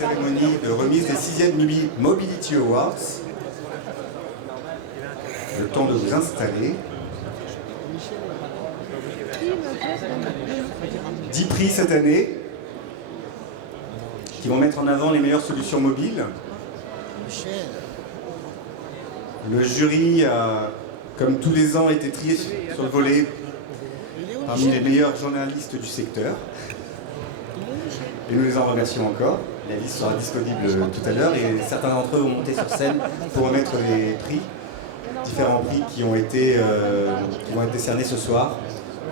Cérémonie de remise des 6e Mobility Awards. Le temps de vous installer. 10 prix cette année qui vont mettre en avant les meilleures solutions mobiles. Le jury a, comme tous les ans, été trié sur le volet parmi les meilleurs journalistes du secteur. Et nous les en remercions encore. La liste sera disponible tout à l'heure et certains d'entre eux vont monter sur scène pour remettre les prix, différents prix qui vont être décernés ce soir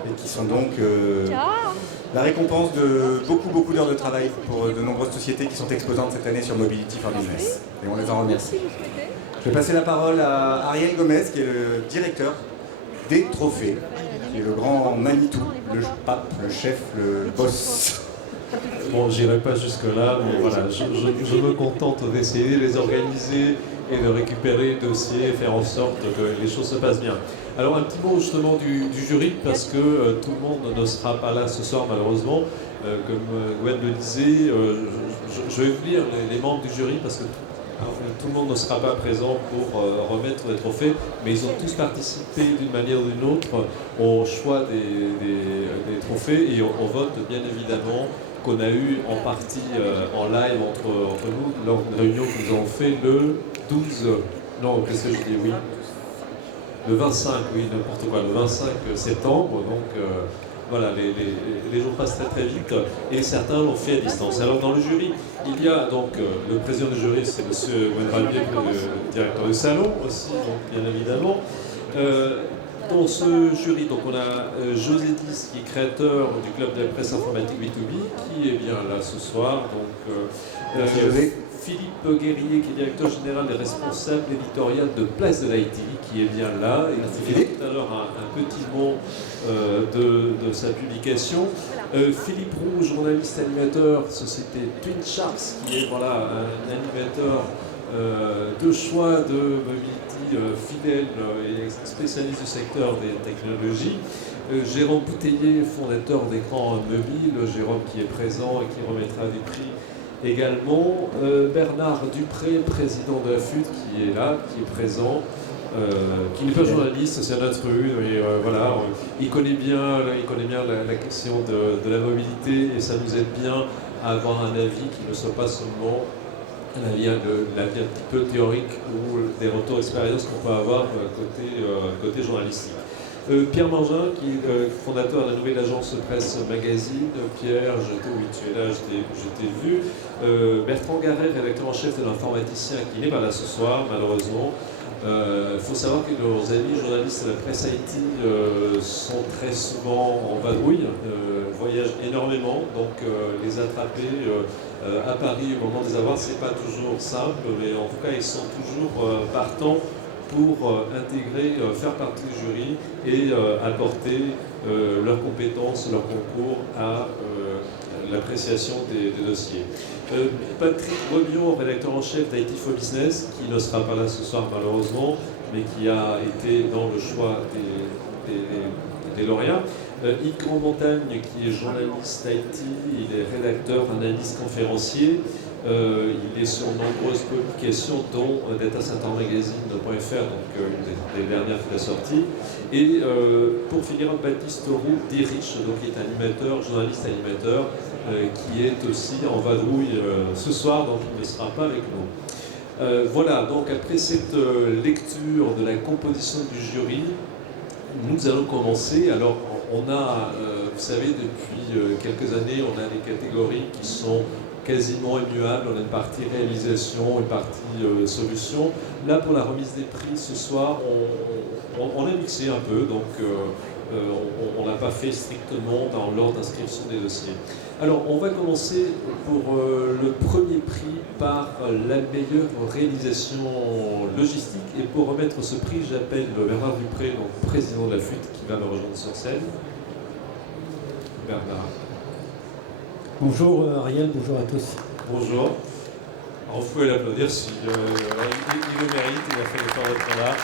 et qui sont donc la récompense de beaucoup d'heures de travail pour de nombreuses sociétés qui sont exposantes cette année sur Mobility for Business. Et on les en remercie. Je vais passer la parole à Ariel Gomez, qui est le directeur des trophées, qui est le grand Manitou, le pape, le chef, le boss. Bon, j'irai pas jusque-là, mais voilà, je me contente d'essayer de les organiser et de récupérer les dossiers et faire en sorte que les choses se passent bien. Alors un petit mot justement du jury, parce que tout le monde ne sera pas là ce soir malheureusement. Comme Gwen le disait, je vais vous lire les membres du jury, parce que tout le monde ne sera pas présent pour remettre les trophées, mais ils ont tous participé d'une manière ou d'une autre au choix des trophées et au vote bien évidemment qu'on a eu en partie en live entre nous lors d'une réunion que nous avons fait le 12, non, qu'est-ce que je dis, oui, le 25, oui, n'importe quoi, le 25 septembre, donc voilà, les jours passent très vite et certains l'ont fait à distance. Alors dans le jury, il y a donc le président du jury, c'est M. Wenralbier, le directeur du salon aussi, donc, bien évidemment. Dans ce jury, donc, on a José Dis, qui est créateur du club de la presse informatique B2B, qui est bien là ce soir. Donc, Philippe Guerrier, qui est directeur général et responsable éditorial de Place de l'IT, qui est bien là. Il a fait tout à l'heure un petit mot de sa publication. Philippe Roux, journaliste animateur, société Twin Sharks, qui est voilà, un animateur de choix de mobility fidèle et spécialiste du secteur des technologies. Jérôme Bouteiller, fondateur d'Écran Mobile, Jérôme qui est présent et qui remettra des prix également. Bernard Dupré, président de la FUT, qui est là, qui est présent, qui n'est pas journaliste, c'est un intrus, mais voilà, il connaît bien la question de la mobilité et ça nous aide bien à avoir un avis qui ne soit pas seulement l'avis un petit peu théorique ou des retours d'expérience qu'on peut avoir côté journalistique. Pierre Mangin, qui est fondateur de la nouvelle agence presse magazine. Pierre, tu es là, je t'ai vu. Bertrand Garret, rédacteur en chef de l'informaticien, qui n'est pas là ce soir, malheureusement. Il faut savoir que nos amis journalistes de la presse IT sont très souvent en vadrouille, voyagent énormément, donc les attraper à Paris au moment des avoirs, c'est pas toujours simple, mais en tout cas ils sont toujours partants pour intégrer, faire partie du jury et apporter leurs compétences, leur concours à l'appréciation des dossiers. Patrick Rebion, rédacteur en chef d'IT for Business, qui ne sera pas là ce soir malheureusement, mais qui a été dans le choix des lauréats. Yves Grandmontagne, qui est journaliste IT, il est rédacteur, analyste, conférencier. Il est sur nombreuses publications, dont datacentermagazine.fr, donc une des dernières qu'il a sorties. Et pour finir, Baptiste Roux d'Irich, donc qui est animateur, journaliste animateur, qui est aussi en vadrouille ce soir, donc il ne sera pas avec nous. Voilà, donc après cette lecture de la composition du jury, nous allons commencer. Alors, on a, vous savez, depuis quelques années, on a des catégories qui sont quasiment immuables. On a une partie réalisation, une partie solution. Là, pour la remise des prix ce soir, on a mixé un peu, donc on n'a pas fait strictement dans l'ordre d'inscription des dossiers. Alors, on va commencer pour le premier prix par la meilleure réalisation logistique. Et pour remettre ce prix, j'appelle Bernard Dupré, donc président de la FUT, qui va me rejoindre sur scène. Bernard. Bonjour Ariel, bonjour à tous. Bonjour. Alors, vous pouvez l'applaudir si il le mérite, il a fait l'effort d'être là.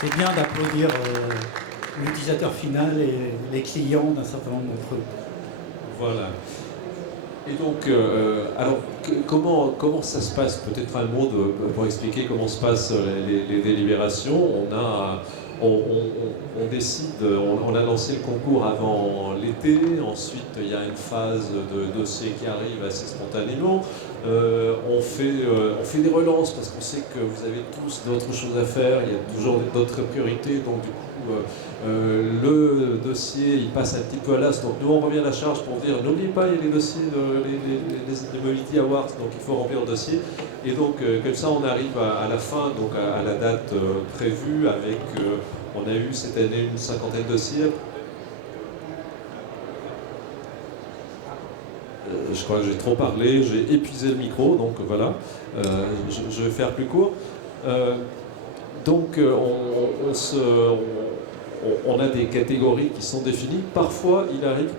C'est bien d'applaudir l'utilisateur final et les clients d'un certain nombre d'entre eux. Voilà. Et donc, alors, comment ça se passe? Peut-être un mot pour expliquer comment se passent les délibérations. On décide, on a lancé le concours avant l'été, ensuite il y a une phase de dossiers qui arrive assez spontanément. On fait des relances parce qu'on sait que vous avez tous d'autres choses à faire, il y a toujours d'autres priorités, donc du coup le dossier il passe un petit peu à l'as, donc nous on revient à la charge pour dire n'oubliez pas il y a les dossiers les Mobility Awards, donc il faut remplir le dossier, et donc comme ça on arrive à la fin, donc à la date prévue avec, on a eu cette année une 50aine de dossiers. Je crois que j'ai trop parlé, j'ai épuisé le micro, donc voilà, je vais faire plus court. Donc on a des catégories qui sont définies. Parfois, il arrive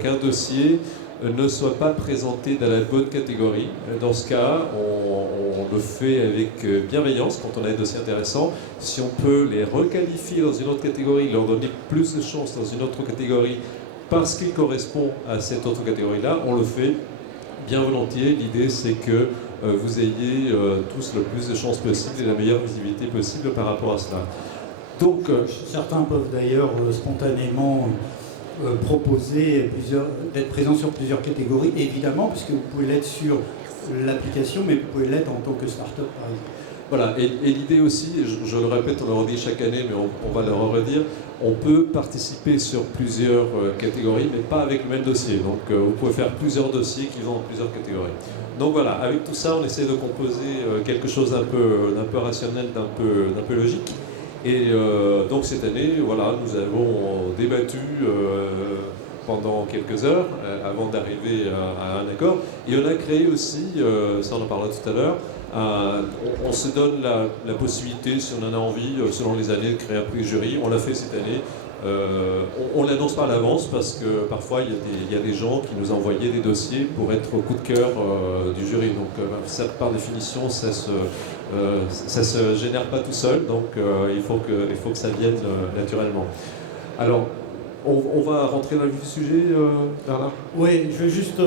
qu'un dossier ne soit pas présenté dans la bonne catégorie. Dans ce cas, on le fait avec bienveillance quand on a des dossiers intéressants. Si on peut les requalifier dans une autre catégorie, leur donner plus de chances dans une autre catégorie, parce qu'il correspond à cette autre catégorie-là, on le fait bien volontiers. L'idée, c'est que vous ayez tous le plus de chances possible et la meilleure visibilité possible par rapport à cela. Donc, certains peuvent d'ailleurs spontanément proposer d'être présents sur plusieurs catégories, évidemment, puisque vous pouvez l'être sur l'application, mais vous pouvez l'être en tant que start-up, par exemple. Voilà, et l'idée aussi, je le répète, on le redit chaque année, mais on va le redire, on peut participer sur plusieurs catégories, mais pas avec le même dossier. Donc vous pouvez faire plusieurs dossiers qui vont dans plusieurs catégories. Donc voilà, avec tout ça, on essaie de composer quelque chose d'un peu rationnel, d'un peu logique. Et donc cette année, voilà, nous avons débattu pendant quelques heures avant d'arriver à un accord. Et on a créé aussi, ça on en parlera tout à l'heure, on se donne la possibilité, si on en a envie, selon les années, de créer un prix jury. On l'a fait cette année. On ne l'annonce pas à l'avance parce que parfois il y a des gens qui nous envoyaient des dossiers pour être au coup de cœur du jury. Donc ça, par définition, ça se génère pas tout seul. Donc il faut que ça vienne naturellement. Alors, on va rentrer dans le vif du sujet, Bernard. Oui, je veux juste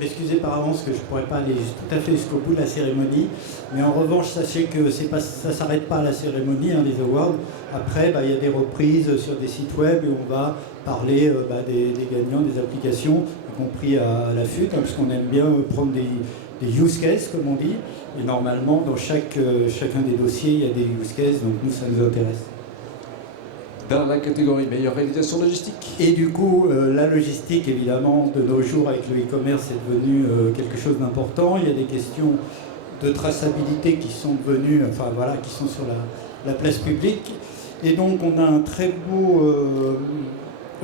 m'excuser par avance que je ne pourrais pas aller tout à fait jusqu'au bout de la cérémonie. Mais en revanche, sachez que ça ne s'arrête pas à la cérémonie, hein, les awards. Après, il y a des reprises sur des sites web et on va parler des gagnants, des applications, y compris à la FUT, hein, parce qu'on aime bien prendre des use cases, comme on dit. Et normalement, dans chacun des dossiers, il y a des use cases, donc nous, ça nous intéresse. Dans la catégorie meilleure réalisation logistique. Et du coup, la logistique, évidemment, de nos jours avec le e-commerce est devenu quelque chose d'important. Il y a des questions de traçabilité qui sont devenues, qui sont sur la place publique. Et donc, on a un très beau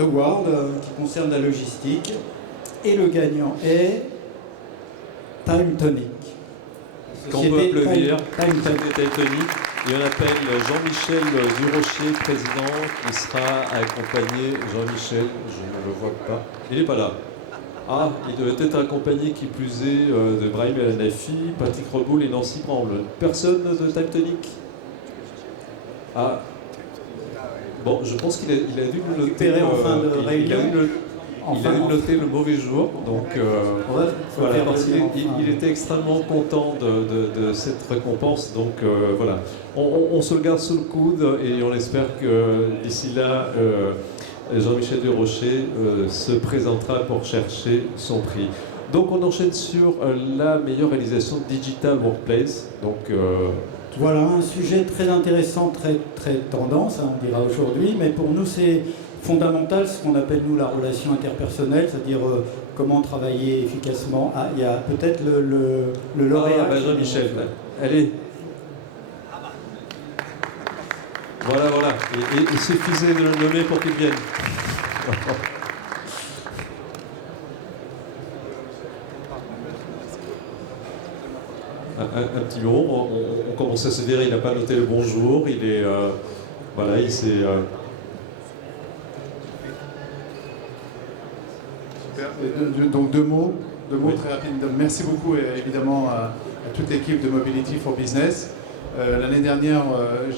award qui concerne la logistique. Et le gagnant est Time Tonic. Qu'on peut applaudir, Time Tonic. Et on appelle Jean-Michel Durocher, président, qui sera accompagné. Jean-Michel, je ne le vois pas. Il n'est pas là. Ah, il devait être accompagné, qui plus est, de Brahim El Hanafi, Patrick Reboul et Nancy Bramble. Personne de Time Tonic? Ah. Bon, je pense qu'il a dû le noter. Il a dû noter le mauvais jour, donc voilà, parce qu'il était extrêmement content de cette récompense, donc voilà. On se le garde sous le coude et on espère que d'ici là, Jean-Michel Durocher se présentera pour chercher son prix. Donc on enchaîne sur la meilleure réalisation Digital Workplace. Donc, voilà, un sujet très intéressant, très, très tendance, hein, on dira aujourd'hui, mais pour nous c'est fondamental, ce qu'on appelle nous la relation interpersonnelle, c'est-à-dire comment travailler efficacement. Ah, il y a peut-être le lauréat. Jean-Michel, allez. Voilà. Et il suffisait de le nommer pour qu'il vienne. Un petit mot, on commence à se dire, il n'a pas noté le bonjour, il est... voilà, il s'est... Donc deux mots très rapides. Merci beaucoup évidemment à toute l'équipe de Mobility for Business. L'année dernière,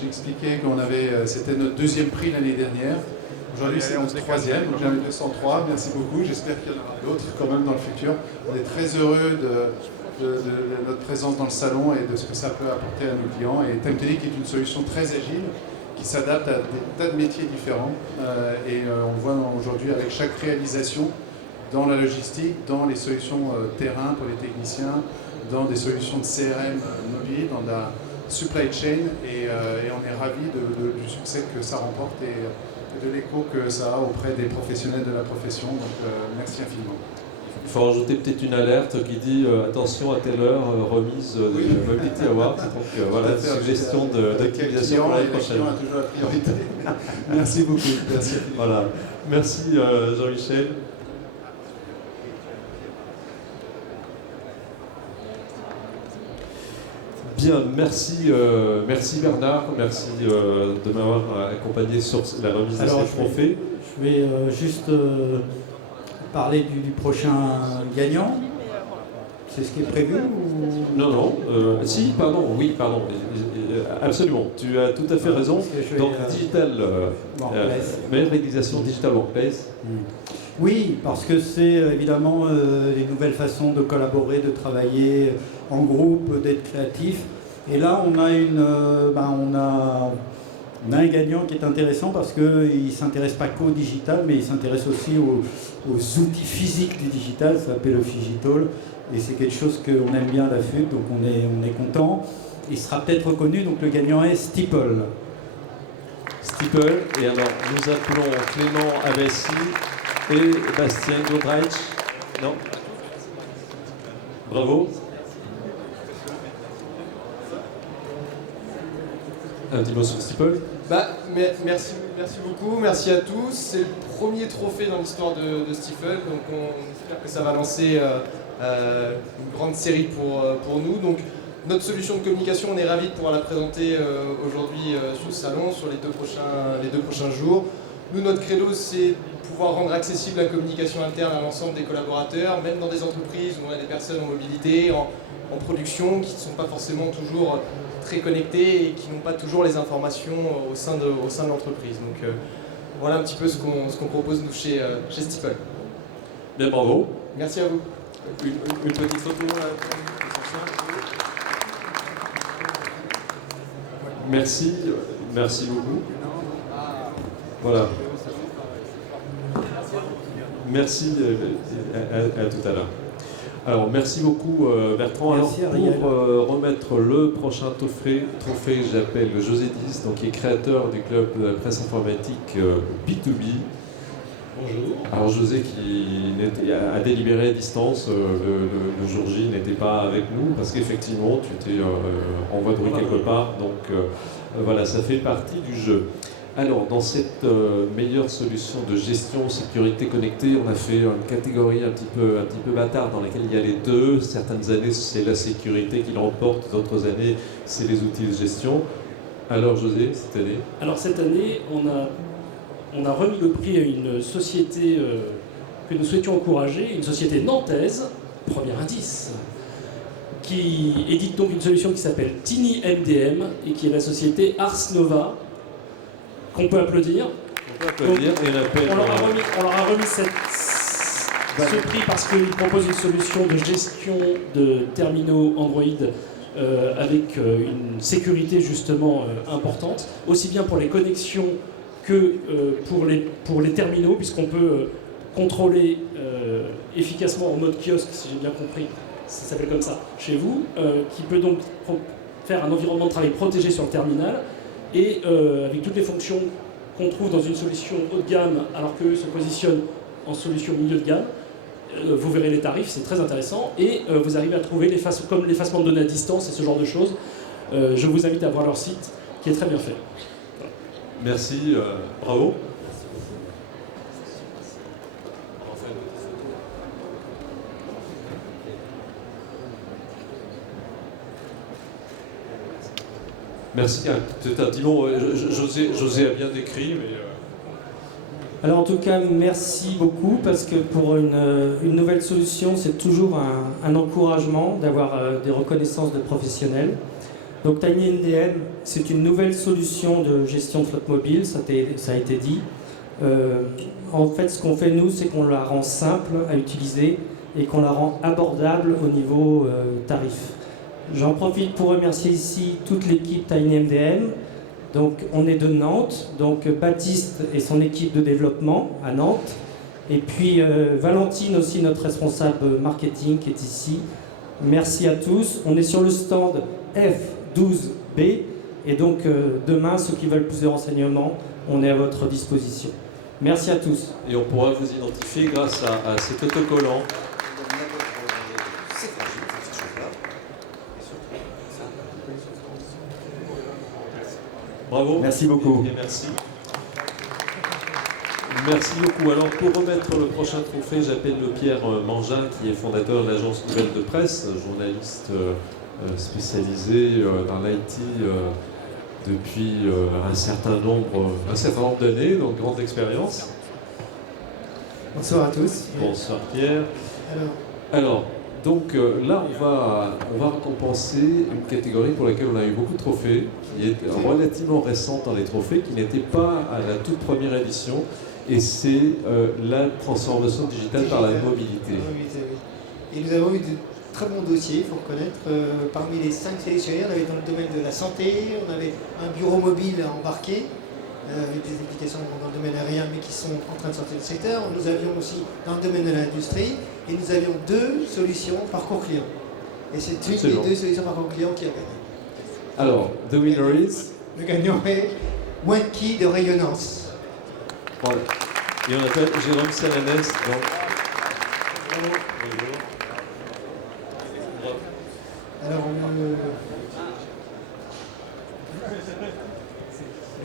j'expliquais qu'on avait, c'était notre deuxième prix l'année dernière. Aujourd'hui, c'est notre troisième, donc j'en ai 203. Merci beaucoup. J'espère qu'il y en aura d'autres quand même dans le futur. On est très heureux de notre présence dans le salon et de ce que ça peut apporter à nos clients. Et Timetonic est une solution très agile qui s'adapte à des tas de métiers différents. On le voit aujourd'hui avec chaque réalisation dans la logistique, dans les solutions terrain pour les techniciens, dans des solutions de CRM mobile, dans la supply chain. Et on est ravis du succès que ça remporte et de l'écho que ça a auprès des professionnels de la profession. Donc merci infiniment. Il faut rajouter peut-être une alerte qui dit attention à telle heure, remise des Mobility Awards. Donc voilà, suggestion d'actualisation pour l'année prochaine. A toujours la priorité. Merci beaucoup. Merci. Voilà. Merci Jean-Michel. Bien, merci Bernard, merci de m'avoir accompagné sur la remise de cette trophée. Je vais juste parler du prochain gagnant. C'est ce qui est prévu ou... Non, si, pardon, absolument, tu as tout à fait raison. Donc, Digital, meilleure réalisation Digital Workplace. Oui, parce que c'est évidemment les nouvelles façons de collaborer, de travailler en groupe, d'être créatif. Et là, on a un gagnant qui est intéressant parce qu'il ne s'intéresse pas qu'au digital, mais il s'intéresse aussi aux outils physiques du digital, ça s'appelle le Phygital. Et c'est quelque chose qu'on aime bien à la FUT, donc on est content. Il sera peut-être reconnu, donc le gagnant est Steeple. Steeple, et alors nous appelons Clément Abassi et Bastien Godreich. Non? Bravo. Un petit mot sur Steeple. Merci beaucoup, merci à tous. C'est le premier trophée dans l'histoire de Steeple, donc on espère que ça va lancer une grande série pour nous. Donc, notre solution de communication, on est ravis de pouvoir la présenter aujourd'hui sur le salon, sur les deux prochains jours. Nous, notre credo, c'est pouvoir rendre accessible la communication interne à l'ensemble des collaborateurs, même dans des entreprises où on a des personnes en mobilité, en production, qui ne sont pas forcément toujours très connectés et qui n'ont pas toujours les informations au sein de l'entreprise. Donc voilà un petit peu ce qu'on propose nous chez Steeple. Bien, bravo. Merci à vous. Une petite photo. Merci beaucoup. Voilà. Merci à tout à l'heure. Alors, merci beaucoup Bertrand. Merci, alors, pour remettre le prochain trophée, j'appelle José Dis, donc, qui est créateur du club de la presse informatique B2B. Bonjour. Alors José qui a délibéré à distance le jour J, n'était pas avec nous parce qu'effectivement tu étais en voie de rue quelque part, donc voilà, ça fait partie du jeu. Alors, dans cette meilleure solution de gestion sécurité connectée, on a fait une catégorie un petit peu bâtard dans laquelle il y a les deux. Certaines années, c'est la sécurité qui l'emporte, d'autres années, c'est les outils de gestion. Alors, José, cette année? Alors, cette année, on a remis le prix à une société que nous souhaitions encourager, une société nantaise, premier indice, qui édite donc une solution qui s'appelle Tiny MDM et qui est la société Ars Nova, qu'on peut applaudir. On peut applaudir et on leur a remis ce prix parce qu'ils proposent une solution de gestion de terminaux Android avec une sécurité justement importante, aussi bien pour les connexions que pour les terminaux, puisqu'on peut contrôler efficacement en mode kiosque, si j'ai bien compris, ça s'appelle comme ça, chez vous, qui peut donc faire un environnement de travail protégé sur le terminal, et avec toutes les fonctions qu'on trouve dans une solution haut de gamme, alors qu'eux se positionnent en solution milieu de gamme. Vous verrez les tarifs, c'est très intéressant, et vous arrivez à trouver comme l'effacement de données à distance et ce genre de choses. Je vous invite à voir leur site, qui est très bien fait. Merci, bravo. Merci. C'est un petit mot. José a bien décrit, mais... Alors en tout cas, merci beaucoup, parce que pour une nouvelle solution, c'est toujours un encouragement d'avoir des reconnaissances de professionnels. Donc Tiny MDM, c'est une nouvelle solution de gestion de flotte mobile, ça a été dit, En fait, ce qu'on fait nous, c'est qu'on la rend simple à utiliser et qu'on la rend abordable au niveau tarif. J'en profite pour remercier ici toute l'équipe TinyMDM. Donc, on est de Nantes, donc Baptiste et son équipe de développement à Nantes. Et puis Valentine aussi, notre responsable marketing qui est ici. Merci à tous. On est sur le stand F12B. Et donc demain, ceux qui veulent plus de renseignements, on est à votre disposition. Merci à tous. Et on pourra vous identifier grâce à cet autocollant. Bravo. Merci beaucoup. Et merci. Merci beaucoup. Alors pour remettre le prochain trophée, j'appelle le Pierre Mangin, qui est fondateur de l'agence Nouvelle de Presse, journaliste spécialisé dans l'IT depuis un certain nombre d'années, donc grande expérience. Bonsoir à tous. Bonsoir Pierre. Alors donc là on va récompenser une catégorie pour laquelle on a eu beaucoup de trophées, qui est relativement récente dans les trophées, qui n'était pas à la toute première édition, et c'est la transformation digitale par la mobilité. Et nous avons eu de très bons dossiers, il faut reconnaître. Parmi les 5 sélectionnés, on avait dans le domaine de la santé, on avait un bureau mobile à embarquer, avec des applications dans le domaine aérien, mais qui sont en train de sortir du secteur. Nous avions aussi dans le domaine de l'industrie, et nous avions 2 solutions parcours client. Et c'est une des 2 solutions parcours client qui a gagné. Alors, the winner is... Le gagnant est Monkey de rayonnance. Voilà. Et on appelle Jérôme Salanès, donc... Alors,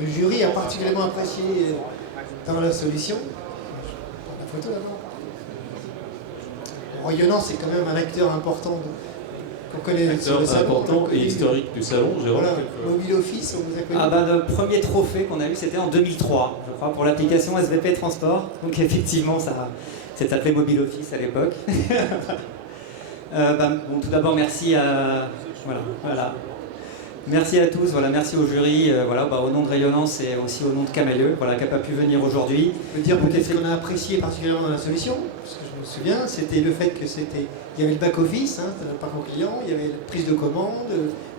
le jury a particulièrement apprécié dans la solution. La photo d'abord. Rayonnance, c'est quand même un acteur important qu'on connaît sur le salon. Important et historique du salon, Jérôme. Voilà, Mobile Office, on vous a connu. Le premier trophée qu'on a eu, c'était en 2003, je crois, pour l'application SVP Transport. Donc effectivement, ça s'appelait Mobile Office à l'époque. Tout d'abord, merci à... Voilà. Merci à tous, merci au jury, au nom de Rayonnance et aussi au nom de Camailleux, qui n'a pas pu venir aujourd'hui. Je veux dire peut-être ce qu'on a apprécié particulièrement dans la solution, parce que je me souviens, c'était le fait que il y avait le back-office, le parcours client, il y avait la prise de commande,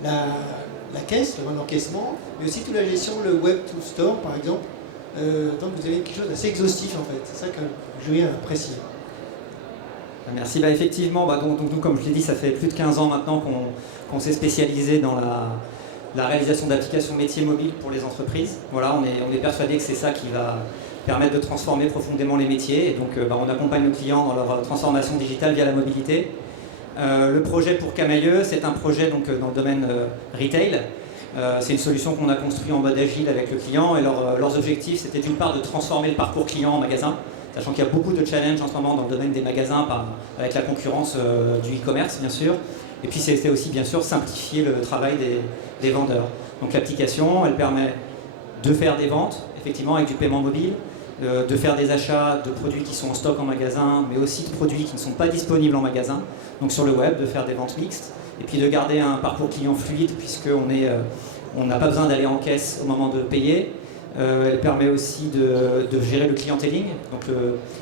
la caisse, l'encaissement, mais aussi toute la gestion, le web to store par exemple. Donc vous avez quelque chose d'assez exhaustif en fait, c'est ça que le jury a apprécié. Merci. Effectivement, donc nous, comme je l'ai dit, ça fait plus de 15 ans maintenant qu'on s'est spécialisé dans la réalisation d'applications métiers mobiles pour les entreprises. Voilà, on est persuadé que c'est ça qui va permettre de transformer profondément les métiers. Et donc, on accompagne nos clients dans leur transformation digitale via la mobilité. Le projet pour Camailleux, c'est un projet donc, dans le domaine retail. C'est une solution qu'on a construite en mode agile avec le client. Et leurs objectifs, c'était d'une part de transformer le parcours client en magasin, sachant qu'il y a beaucoup de challenges en ce moment dans le domaine des magasins avec la concurrence du e-commerce, bien sûr. Et puis c'était aussi, bien sûr, simplifier le travail des vendeurs. Donc l'application, elle permet de faire des ventes, effectivement, avec du paiement mobile, de faire des achats de produits qui sont en stock en magasin, mais aussi de produits qui ne sont pas disponibles en magasin, donc sur le web, de faire des ventes mixtes, et puis de garder un parcours client fluide, puisqu'on n'a pas besoin d'aller en caisse au moment de payer. Elle permet aussi de gérer le clienteling. Donc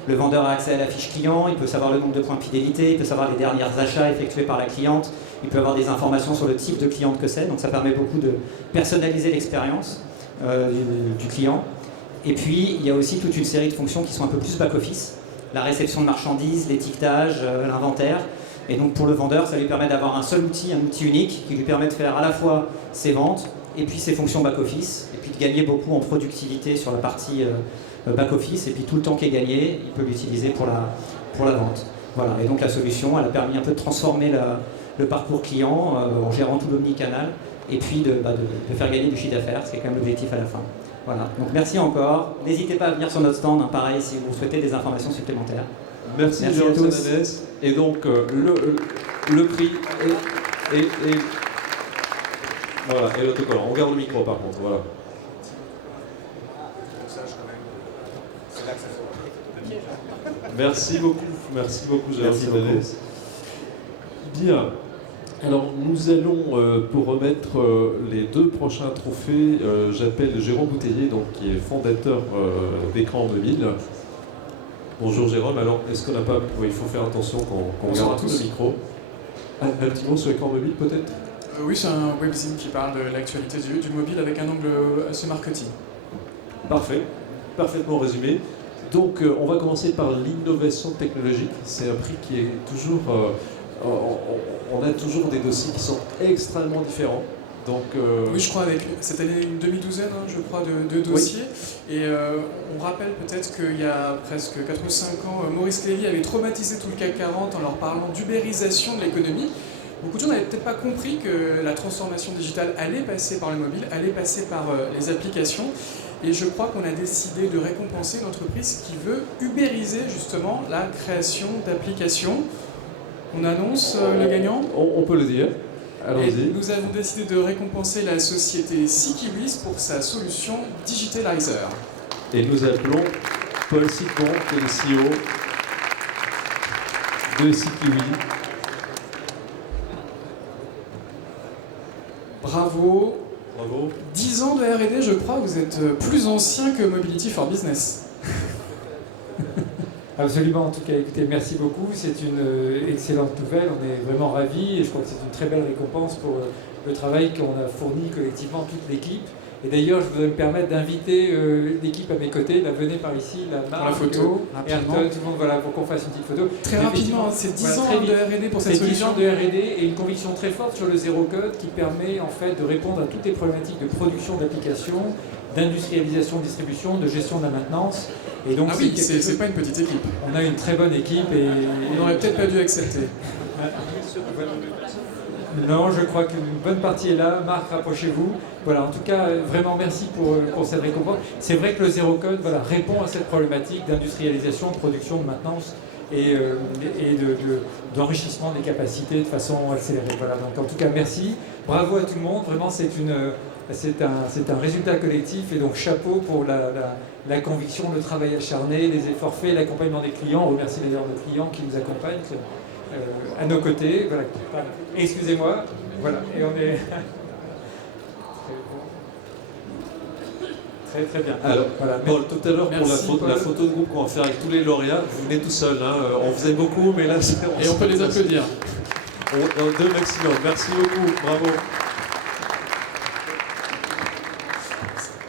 le vendeur a accès à la fiche client, il peut savoir le nombre de points de fidélité, il peut savoir les derniers achats effectués par la cliente, il peut avoir des informations sur le type de cliente que c'est. Donc ça permet beaucoup de personnaliser l'expérience du client. Et puis il y a aussi toute une série de fonctions qui sont un peu plus back-office. La réception de marchandises, l'étiquetage, l'inventaire. Et donc pour le vendeur, ça lui permet d'avoir un seul outil, un outil unique, qui lui permet de faire à la fois ses ventes et puis ses fonctions back-office, et puis de gagner beaucoup en productivité sur la partie back-office, et puis tout le temps qui est gagné, il peut l'utiliser pour la vente. Voilà, et donc la solution, elle a permis un peu de transformer le parcours client en gérant tout l'omnicanal, et puis de faire gagner du chiffre d'affaires, ce qui est quand même l'objectif à la fin. Voilà, donc merci encore. N'hésitez pas à venir sur notre stand, pareil, si vous souhaitez des informations supplémentaires. Merci à tous. Et donc le prix est voilà, et l'autocollant. On garde le micro par contre, voilà. Merci beaucoup, Jérôme Salanès. Bien. Alors nous allons, pour remettre les 2 prochains trophées, j'appelle Jérôme Bouteiller, donc, qui est fondateur d'écran mobile. Bonjour Jérôme, alors est-ce qu'on n'a pas... Oui, il faut faire attention qu'on regarde tout le micro. Un petit mot sur l'écran mobile peut-être? Oui, c'est un webzine qui parle de l'actualité du mobile avec un angle assez marketing. Parfait, parfaitement résumé. Donc on va commencer par l'innovation technologique. C'est un prix qui est toujours... on a toujours des dossiers qui sont extrêmement différents. Donc, oui, je crois avec cette année une demi-douzaine, je crois, de dossiers. Oui. Et on rappelle peut-être qu'il y a presque 4 ou 5 ans, Maurice Lévy avait traumatisé tout le CAC 40 en leur parlant d'ubérisation de l'économie. Beaucoup de gens n'avaient peut-être pas compris que la transformation digitale allait passer par le mobile, allait passer par les applications. Et je crois qu'on a décidé de récompenser une entreprise qui veut ubériser justement la création d'applications. On annonce le gagnant? On peut le dire. Et nous avons décidé de récompenser la société Sikiwis pour sa solution Digitalizer. Et nous appelons Paul Citron, qui est le CEO de Sikiwis. Bravo. Bravo. 10 ans de R&D, je crois, vous êtes plus ancien que Mobility for Business. Absolument, en tout cas, écoutez, merci beaucoup. C'est une excellente nouvelle, on est vraiment ravis et je crois que c'est une très belle récompense pour le travail qu'on a fourni collectivement, toute l'équipe. Et d'ailleurs, je voudrais me permettre d'inviter l'équipe à mes côtés. Là, venez par ici, la Marc, la photo, Ayrton, tout le monde, voilà, pour qu'on fasse une petite photo. Très rapidement, c'est 10 ans de R&D pour cette solution. C'est 10 ans de R&D et une conviction très forte sur le zéro code qui permet en fait de répondre à toutes les problématiques de production d'applications, d'industrialisation, de distribution, de gestion de la maintenance. Et donc, ah oui, c'est pas une petite équipe. On a une très bonne équipe et... On n'aurait peut-être pas dû accepter. Non, je crois qu'une bonne partie est là. Marc, rapprochez-vous. Voilà, en tout cas, vraiment merci pour cette récompense. C'est vrai que le zéro code répond à cette problématique d'industrialisation, de production, de maintenance et d'enrichissement des capacités de façon accélérée. Voilà, donc en tout cas, merci. Bravo à tout le monde. Vraiment, c'est un résultat collectif et donc chapeau pour la conviction, le travail acharné, les efforts faits, l'accompagnement des clients. On remercie d'ailleurs nos clients qui nous accompagnent à nos côtés. Voilà. Excusez-moi. Voilà. Et on est... Très très bien. Alors, voilà. Paul, tout à l'heure, pour la photo de groupe qu'on va faire avec tous les lauréats, vous venez tout seul. Hein. On faisait beaucoup, mais là, et on peut les applaudir. Deux maximum. Merci beaucoup. Bravo.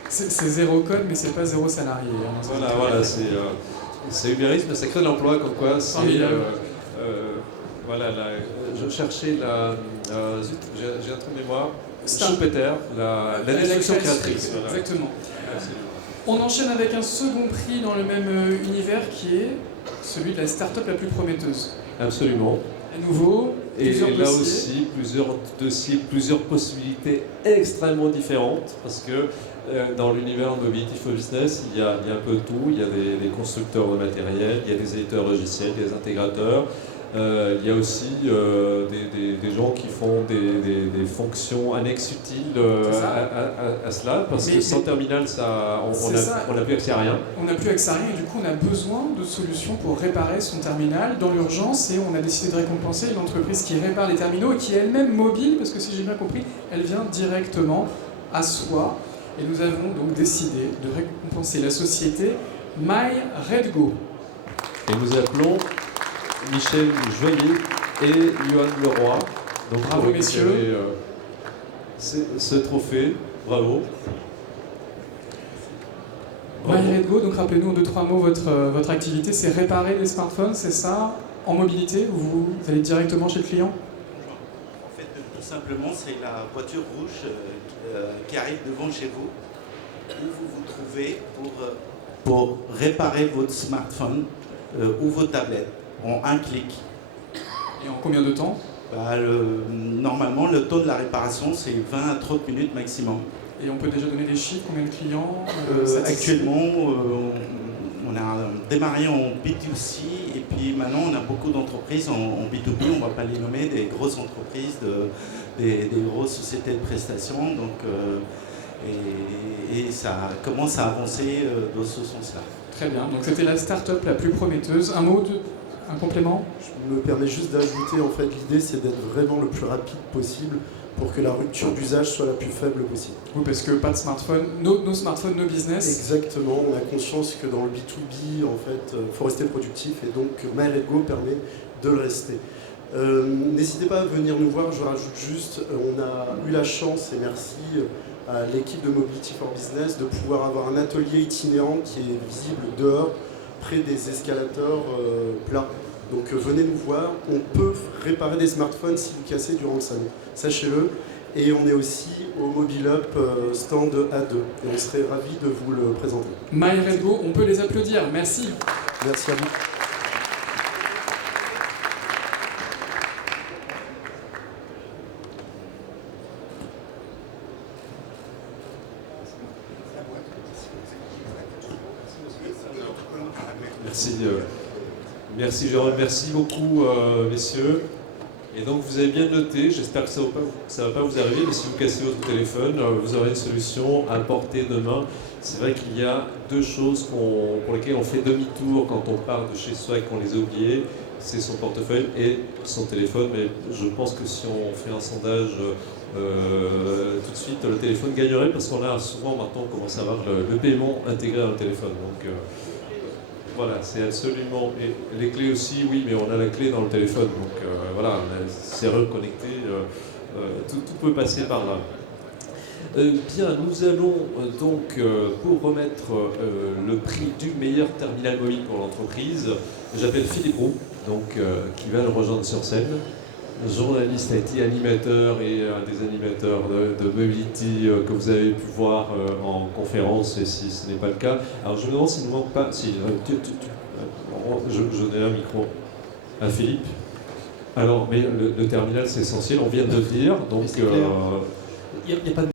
C'est zéro code, mais c'est pas zéro salarié. Hein, voilà, c'est ubérisme, mais ça crée de l'emploi, comme quoi. Voilà, je cherchais zut, j'ai un trou de mémoire. Schumpeter, la destruction créatrice. Voilà. Exactement. On enchaîne avec un second prix dans le même univers qui est celui de la start-up la plus prometteuse. Absolument. À nouveau, et là aussi, plusieurs dossiers, plusieurs possibilités extrêmement différentes, parce que dans l'univers de Mobility for Business, il y a un peu de tout. Il y a des constructeurs de matériel, il y a des éditeurs logiciels, des intégrateurs. Il y a aussi des gens qui font des fonctions annexes utiles à cela, parce que sans terminal, on n'a plus accès à rien. On n'a plus accès à rien et du coup on a besoin de solutions pour réparer son terminal dans l'urgence et on a décidé de récompenser une entreprise qui répare les terminaux et qui est elle-même mobile, parce que si j'ai bien compris, elle vient directement à soi. Et nous avons donc décidé de récompenser la société MyRedGo. Et nous appelons Michel Joyer et Johan Leroy. Donc bravo messieurs. Ce trophée, bravo. MyRedGo, donc rappelez-nous en 2-3 mots votre activité, c'est réparer les smartphones, c'est ça? En mobilité, vous allez directement chez le client? En fait, tout simplement, c'est la voiture rouge qui arrive devant chez vous, où vous vous trouvez pour réparer votre smartphone ou vos tablettes en un clic. Et en combien de temps? Normalement, le temps de la réparation, c'est 20 à 30 minutes maximum. Et on peut déjà donner des chiffres, combien de clients actuellement, on a démarré en B2C et puis maintenant on a beaucoup d'entreprises en B2B, on ne va pas les nommer, des grosses entreprises, des grosses sociétés de prestations. Donc, et ça commence à avancer dans ce sens-là. Très bien, donc c'était la start-up la plus prometteuse. Un mot Un complément? Je me permets juste d'ajouter, en fait, l'idée c'est d'être vraiment le plus rapide possible pour que la rupture d'usage soit la plus faible possible. Oui, parce que pas de smartphone, nos smartphones, nos business. Exactement, on a conscience que dans le B2B, en fait, faut rester productif et donc MyLetGo permet de le rester. N'hésitez pas à venir nous voir, je rajoute juste, on a eu la chance, et merci à l'équipe de Mobility for Business, de pouvoir avoir un atelier itinérant qui est visible dehors, près des escalators plats. Donc venez nous voir, on peut réparer des smartphones si vous cassez durant le salon, sachez-le. Et on est aussi au Mobile Up stand A2, et on serait ravis de vous le présenter. MyLetGo, on peut les applaudir, merci. Merci à vous. Merci Jérôme, merci beaucoup messieurs. Et donc vous avez bien noté, j'espère que ça ne va pas vous arriver, mais si vous cassez votre téléphone, vous aurez une solution à portée de main. C'est vrai qu'il y a deux choses pour lesquelles on fait demi-tour quand on part de chez soi et qu'on les a oubliées, c'est son portefeuille et son téléphone. Mais je pense que si on fait un sondage tout de suite, le téléphone gagnerait parce qu'on a souvent maintenant on commence à avoir le paiement intégré dans le téléphone. Donc voilà, c'est absolument... Et les clés aussi, oui, mais on a la clé dans le téléphone. Donc voilà, on a serrure connectée, tout peut passer par là. Bien, nous allons donc, pour remettre le prix du meilleur terminal mobile pour l'entreprise, j'appelle Philippe Roux, donc, qui va nous rejoindre sur scène. Journaliste IT, animateur et un des animateurs de Mobility que vous avez pu voir en conférence, et si ce n'est pas le cas. Alors je me demande s'il ne manque pas... Si, je donne un micro à Philippe. Alors, mais le terminal c'est essentiel, on vient de le dire, donc... Il n'y a pas de